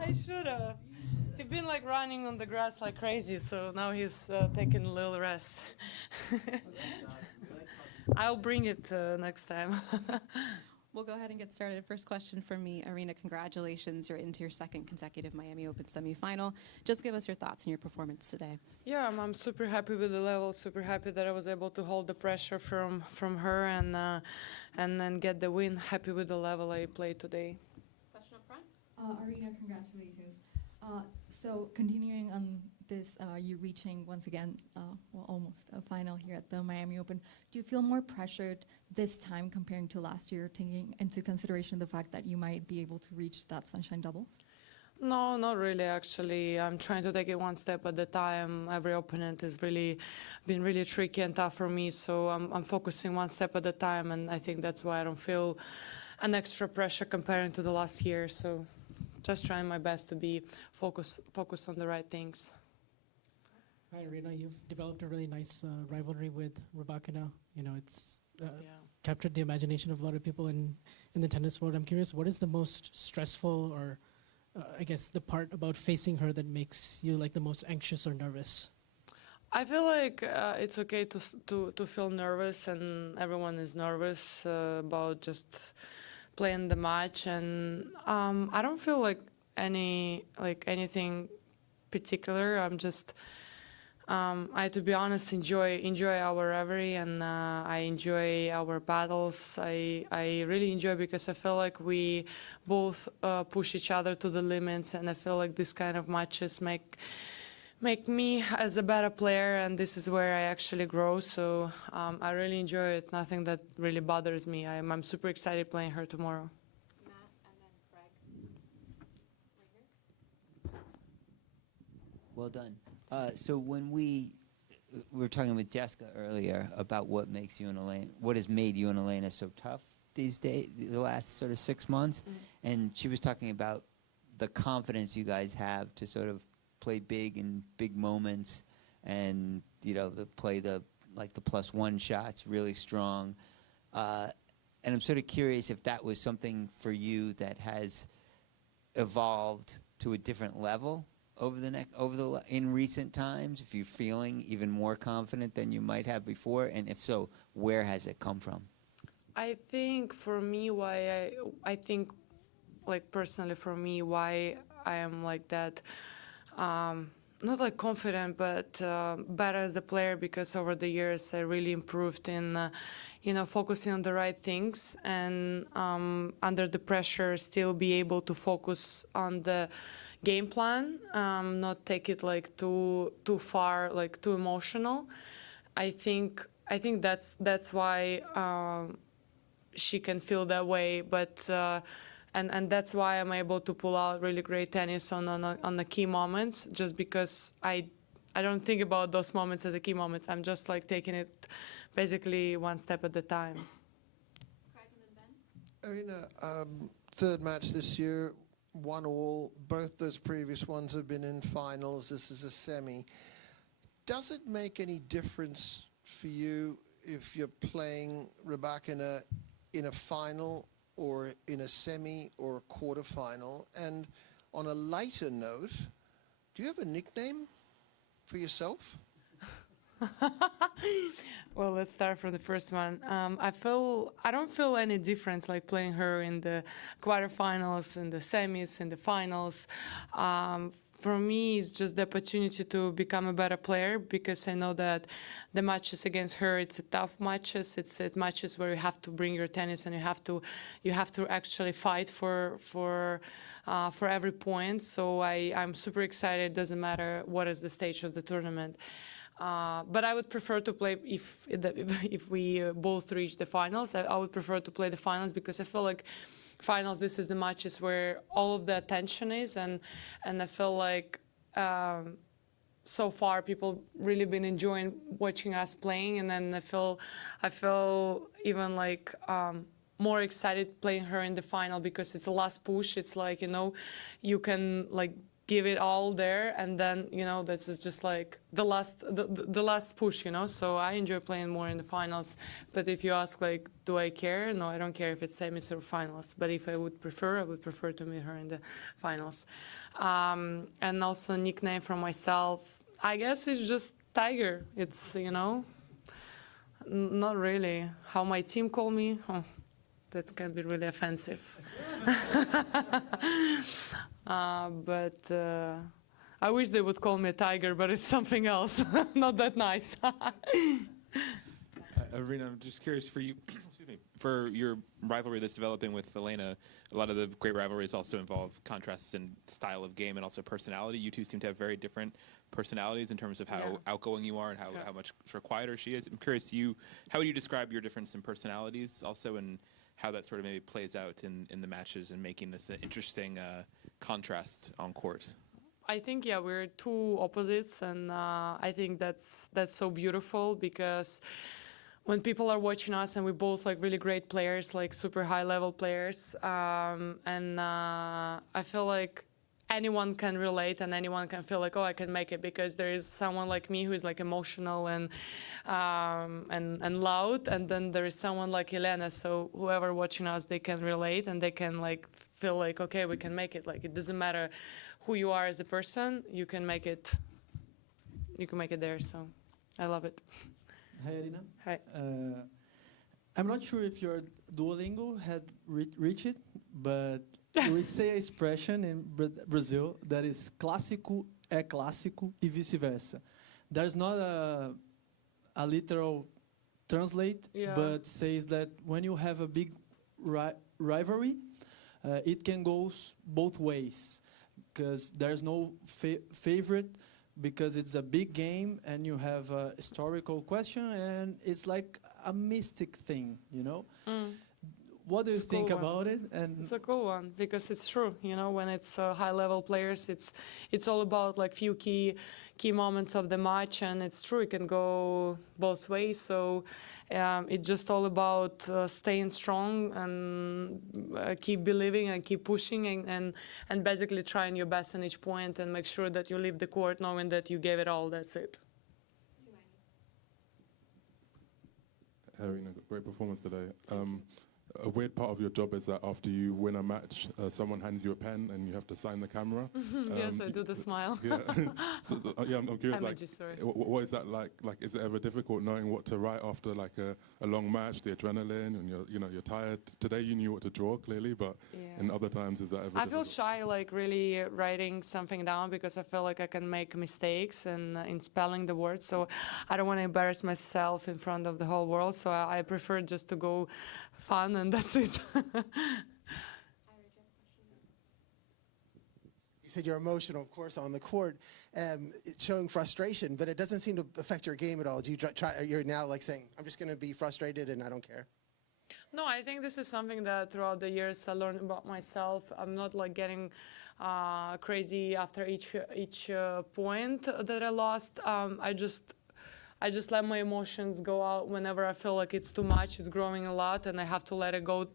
I should have. He's been like running on the grass like crazy, so now he's taking a little rest. I'll bring it next time. We'll go ahead and get started. First question from me. Aryna, congratulations. You're into your second consecutive Miami Open semifinal. Just give us your thoughts on your performance today. Yeah, I'm super happy with the level. Super happy that I was able to hold the pressure from her and then get the win. Happy with the level I played today. Question up front. Aryna, congratulations. So continuing on this, you reaching once again, well, almost a final here at the Miami Open. Do you feel more pressured this time comparing to last year, taking into consideration the fact that you might be able to reach that Sunshine Double? No, not really, actually. I'm trying to take it one step at a time. Every opponent has really been really tricky and tough for me, so I'm focusing one step at a time, and I think that's why I don't feel an extra pressure comparing to the last year. So just trying my best to be focused on the right things. Hi, Aryna. You've developed a really nice rivalry with Rybakina. You know, it's captured the imagination of a lot of people in the tennis world. I'm curious, what is the most stressful or, I guess, the part about facing her that makes you like the most anxious or nervous? I feel like it's okay to feel nervous, and everyone is nervous about just playing the match, and I don't feel like anything particular. I'm just to be honest, enjoy our rivalry, and I enjoy our battles. I really enjoy because I feel like we both push each other to the limits, and I feel like this kind of matches make me as a better player, and this is where I actually grow. So I really enjoy it. Nothing that really bothers me. I'm super excited playing her tomorrow. Matt and then Craig. Right here. Well done. So when we were talking with Jessica earlier about what makes you and Elena, what has made you and Elena so tough these days, the last sort of 6 months, and she was talking about the confidence you guys have to sort of play big in big moments, and play the +1 shots really strong. And I'm sort of curious if that was something for you that has evolved to a different level in recent times, if you're feeling even more confident than you might have before, and if so, where has it come from? I think for me, I think personally for me, why I am like that, not like confident, but better as a player, because over the years I really improved in, focusing on the right things, and under the pressure still be able to focus on the game plan, not take it too far, too emotional. I think that's why she can feel that way, but. And that's why I'm able to pull out really great tennis on the key moments, just because I don't think about those moments as the key moments. I'm just taking it basically one step at a time. Craig and then Ben. Aryna, third match this year, 1-1. Both those previous ones have been in finals. This is a semi. Does it make any difference for you if you're playing Rybakina in a final or in a semi or a quarterfinal? And on a lighter note, do you have a nickname for yourself? Well, let's start from the first one. I don't feel any difference playing her in the quarterfinals, in the semis, in the finals. For me, it's just the opportunity to become a better player, because I know that the matches against her, it's tough matches. It's matches where you have to bring your tennis, and you have to actually fight for every point. So I'm super excited. It doesn't matter what is the stage of the tournament. But I would prefer to play, if we both reach the finals, I would prefer to play the finals, because I feel like finals, this is the matches where all of the attention is, and I feel like so far people really been enjoying watching us playing, and then I feel even more excited playing her in the final, because it's the last push. It's you can give it all there, and then this is just like the last push, so I enjoy playing more in the finals. But if you ask like, do I care? No, I don't care if it's semis or finals, but if I would prefer to meet her in the finals. And also nickname for myself, I guess it's just Tiger. It's not really how my team call me. That can be really offensive. But I wish they would call me a tiger, but it's something else. Not that nice. Aryna, I'm just curious for you, excuse me, for your rivalry that's developing with Elena. A lot of the great rivalries also involve contrasts in style of game and also personality. You two seem to have very different personalities in terms of how outgoing you are and how much sort of quieter she is. I'm curious, how would you describe your difference in personalities also, and how that sort of maybe plays out in the matches and making this an interesting contrast on court? I think, we're two opposites, and I think that's so beautiful, because when people are watching us and we're both like really great players, like super high level players, and I feel like anyone can relate and anyone can feel like, oh, I can make it, because there is someone like me who is like emotional and loud, and then there is someone like Elena. So whoever watching us, they can relate and they can like feel like, okay, we can make it. Like, it doesn't matter who you are as a person, you can make it. You can make it there. So I love it. Hi, Aryna. Hi. I'm not sure if your Duolingo had reached it, but we say a expression in Brazil that is clássico é clássico e vice-versa. There's not a literal translate, but says that when you have a big rivalry, it can go both ways, because there's no favorite, because it's a big game and you have a historical question and it's like a mystic thing, What do you think about it? And it's a cool one, because it's true. When it's high-level players, it's all about like few key moments of the match, and it's true. It can go both ways. So it's just all about staying strong and keep believing and keep pushing and basically trying your best on each point and make sure that you leave the court knowing that you gave it all. That's it. Aryna, great performance today. A weird part of your job is that after you win a match, someone hands you a pen and you have to sign the camera. Yes, I do the smile. Yeah, so, I'm curious. What is that like? Like, is it ever difficult knowing what to write after like a long match, the adrenaline, and you're tired? Today you knew what to draw clearly, but in other times is that ever? I feel shy, like really writing something down, because I feel like I can make mistakes in spelling the words. So I don't want to embarrass myself in front of the whole world. So I prefer just to go fun, and that's it. You said you're emotional, of course, on the court, it's showing frustration, but it doesn't seem to affect your game at all. Do you try? You're now like saying, "I'm just going to be frustrated and I don't care." No, I think this is something that throughout the years I learned about myself. I'm not like getting crazy after each point that I lost. I just let my emotions go out whenever I feel like it's too much, it's growing a lot, and I have to let it go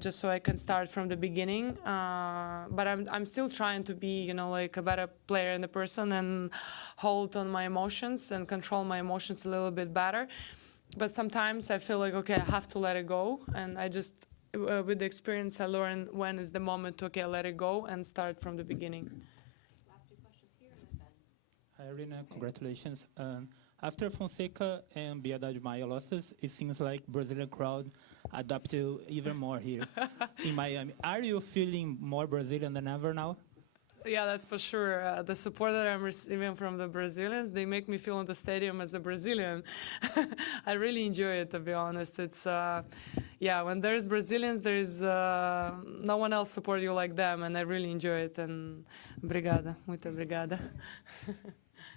just so I can start from the beginning. But I'm still trying to be, like a better player and a person, and hold on my emotions and control my emotions a little bit better. But sometimes I feel like, okay, I have to let it go, and I just, with the experience, I learn when is the moment to, okay, let it go and start from the beginning. Hi, Aryna, congratulations. After Fonseca and Biedade Maia losses, it seems like Brazilian crowd adapted even more here in Miami. Are you feeling more Brazilian than ever now? Yeah, that's for sure. The support that I'm receiving from the Brazilians, they make me feel in the stadium as a Brazilian. I really enjoy it, to be honest. It's, when there's Brazilians, there's no one else support you like them, and I really enjoy it. And obrigada, muito obrigada.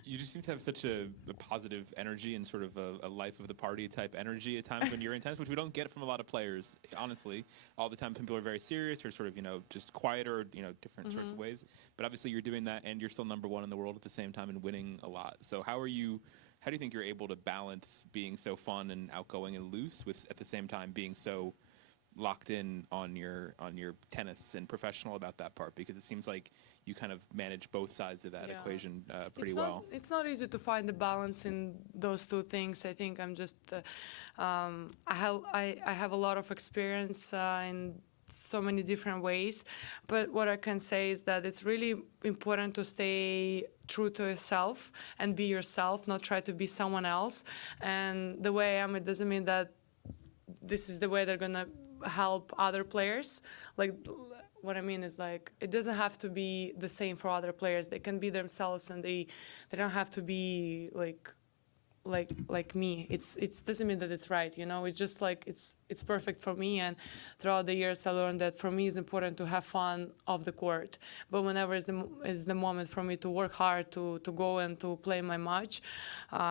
You just seem to have such a positive energy and sort of a life of the party type energy at times when you're intense, which we don't get from a lot of players, honestly. All the time people are very serious or sort of, just quieter, different sorts of ways. But obviously you're doing that and you're still #1 in the world at the same time and winning a lot. So how do you think you're able to balance being so fun and outgoing and loose with at the same time being so locked in on your tennis and professional about that part? Because it seems like you kind of manage both sides of that equation pretty well. It's not easy to find the balance in those two things. I think I'm just I have a lot of experience in so many different ways, but what I can say is that it's really important to stay true to yourself and be yourself, not try to be someone else. And the way I am, it doesn't mean that this is the way they're gonna help other players. Like, what I mean is, like, it doesn't have to be the same for other players. They can be themselves, and they don't have to be like me. It doesn't mean that it's right, you know. It's just like it's perfect for me. And throughout the years, I learned that for me, it's important to have fun off the court. But whenever is the moment for me to work hard, to go and to play my match,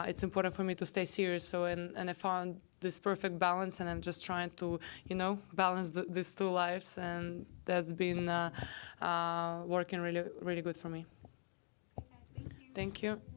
it's important for me to stay serious. So and I found this perfect balance, and I'm just trying to, you know, balance these two lives, and that's been working really, really good for me. Okay, guys, thank you. Thank you.